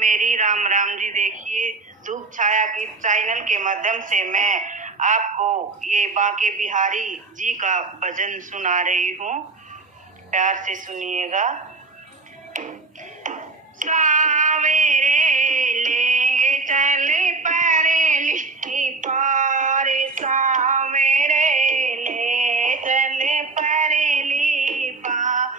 मेरी राम राम जी। देखिए, धूप छाया गीत चैनल के माध्यम से मैं आपको ये बांके बिहारी जी का भजन सुना रही हूँ। प्यार से सुनिएगा। सावेरे ले चल परेली पार, सावेरे ले चल परेली पार,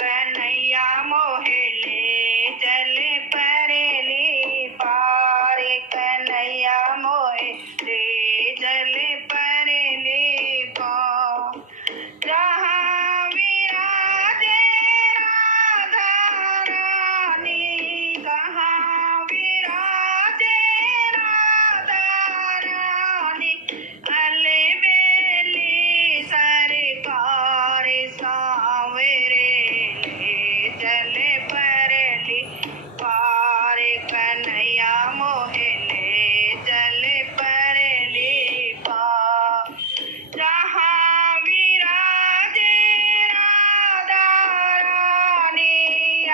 कन्हैया मोहे ले चल परेली पार, कन्हैया मोहे ले चल परेली पार। जहाँ विराजे राधा रानी, कहाँ विराजे राधा रानी, अलबेली सरकार, सावेरे ले चल परेली पार, कन्हैया मोहे ले चल परेली पार। जहाँ विराजे राधा रानी,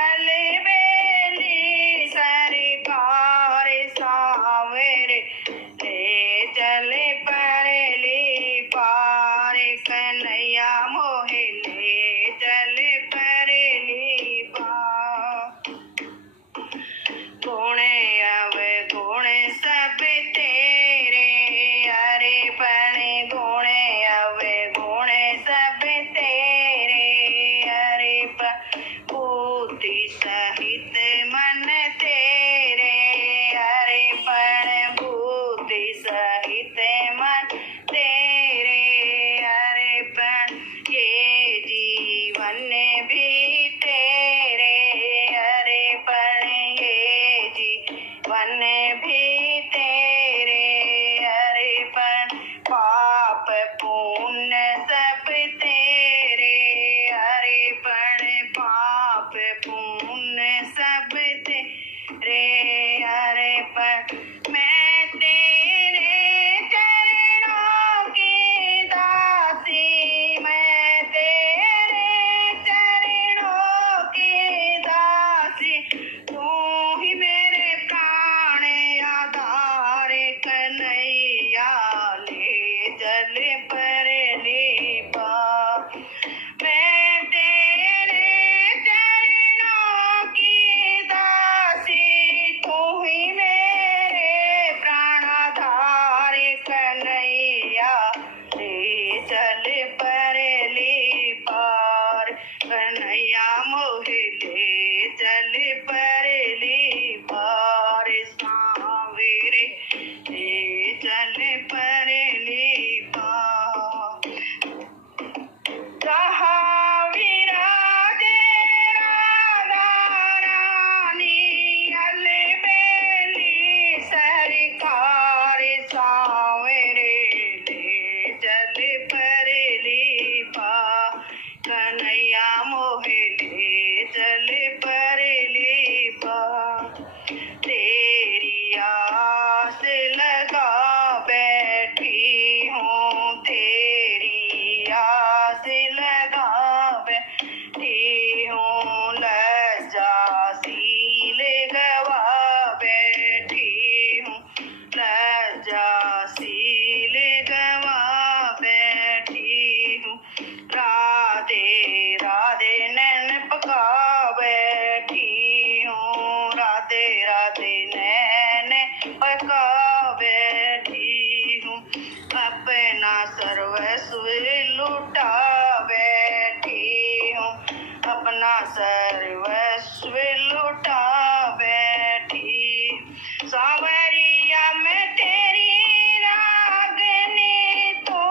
अलबेली सरकार, सावेरे ले चल परेली पार, कन्हैया मोहे ले चल परेली पार। गुण अवगुण सब तेरे, अरे बड़े गुण अवगुण सब तेरे, अरे बुद्धि सहित मन तेरे, अरे बड़ बुद्धि सहित मन तेरे, अरे बड़ ये जीवन भी तेरे, अरे बड़ ये जीवन भी तेरे, अरे बड़ पाप पुण्य सब तेरे, अरे बड़ पाप पुण्य सब तेरे, अरे बड़ मैं तेरे चरणों की दासी, मैं तेरे चरणों की दासी, तू ही मेरे प्राण आधार, कन्हैया ले चल परेली पार। मैं तेरे चरणों की दासी, तू ही मेरे प्राण आधार, कन्हैया ले चल परेली पार, कन्हैया मोहे ले चल परेली पार, सावेरे ले चल परेली पार। जहाँ विराजे राधा रानी, अलबेली सरकार, सावेरे ले चल परेली पार, कन्हैया मोहे ले चल परेली पार। तेरी आस लगा बैठी हूँ, तेरी आस लगा बैठी हूँ, लज्जाशील गवा बैठी हूँ, लज्जाशील गवा बैठी हूँ, राधे राधे नैन पका बैठी हूँ, राधे राधे नैन पका बैठी हूँ, अपना सर्वस्व लुटा बैठी हूँ, अपना सर्वस्व लुटा बैठी। सावरिया में तेरी रागनी, तू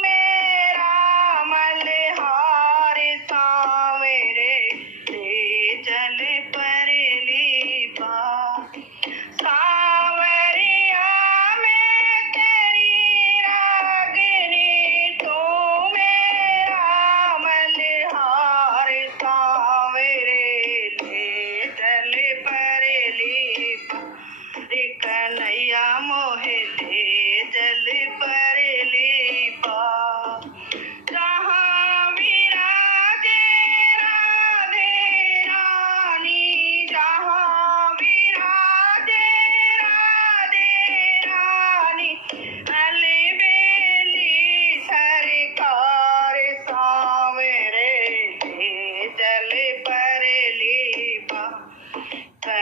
मेरा मल्हार, सावेरे ले चल परेली पार। सावरिया में तेरी रागनी, तू मेरा मल्हार, सावेरे ले चल परेली पार, कन्हैया मोहे ले चल परेली पार। जहाँ विराजे राधे रानी, जहाँ विराजे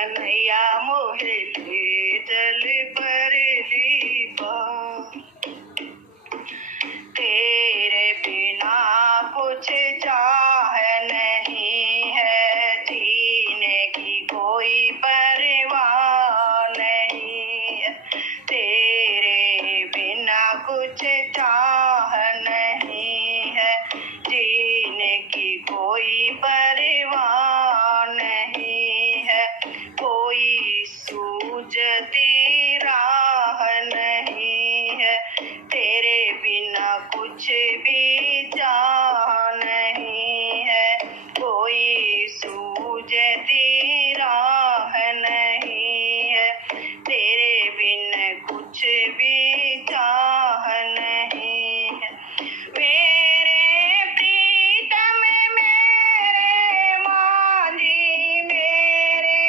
कन्हैया मोहे ले चल परली पार। तेरे बिना कुछ चाह नहीं है, जीने की कोई परवाह नहीं है। तेरे बिना कुछ चाह नहीं है, जीने की कोई परवाह नहीं है। कोई सूझती राह नहीं है, तेरे बिना कुछ भी चाह नहीं है। कोई सूझती राह नहीं है, तेरे बिन कुछ भी चाह नहीं है। मेरे प्रीतम मेरे मांझी, मेरे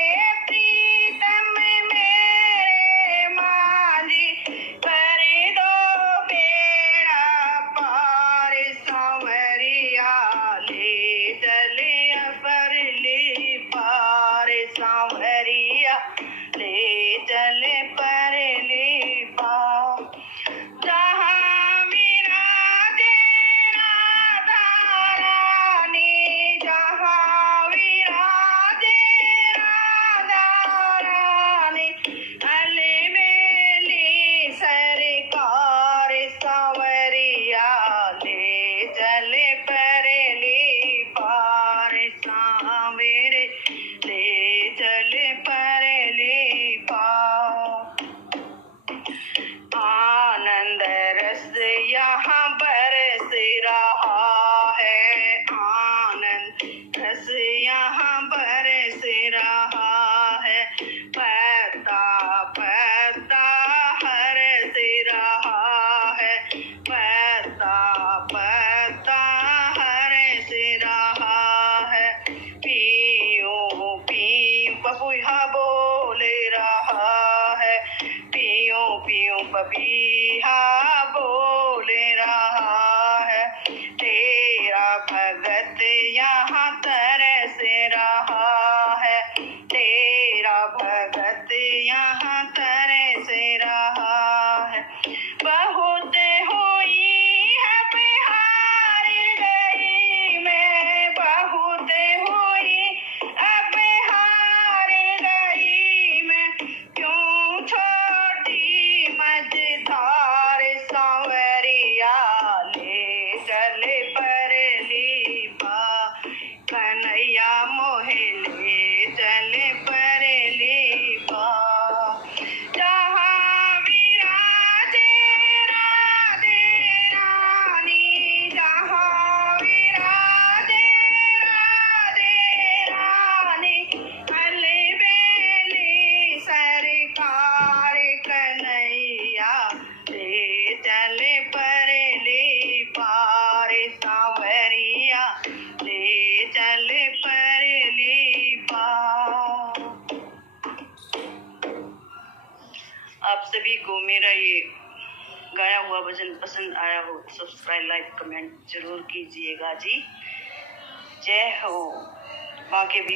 प्रीतम मेरे मांझी, कर दो बेड़ा पार सांवरिया, ले चले परली पार सांवरिया, ले चले परली पार। जहाँ विराजे राधा रानी, जहाँ विराजे राधा रानी, अलबेली सरकार सांवरिया, ले चले परली पार सांवरे, ले चले परली पार। आनंद रस यहाँ बरस रहा है, आनंद रस यहाँ बरस रहा है। पत्ता पत्ता हरस रहा है, पत्ता पत्ता हरस रहा है। पियो पियो पपीहा बोल रहा है, पियो पियो पपीहा बोल रहा है। तेरा भगत यहाँ तरस रहा है, तेरा भगत यहाँ तरस रहा है। बहुत हुई है बिहार गई मैं, बहुत हुई अब हार गई मैं। क्यों छोटी मझधार सांवरिया, ले चले परली पार। कन्हैया मोहे ले चले परली पार। जहाँ विराजे राधे रानी, जहाँ विराजे राधे रानी, अलबेली सरकार कन्हैया, ले चले परली पार सांवरिया, ले चले परली पार। आप सभी को मेरा ये गाया हुआ भजन पसंद आया हो तो सब्सक्राइब लाइक कमेंट जरूर कीजिएगा जी। जय हो माँ के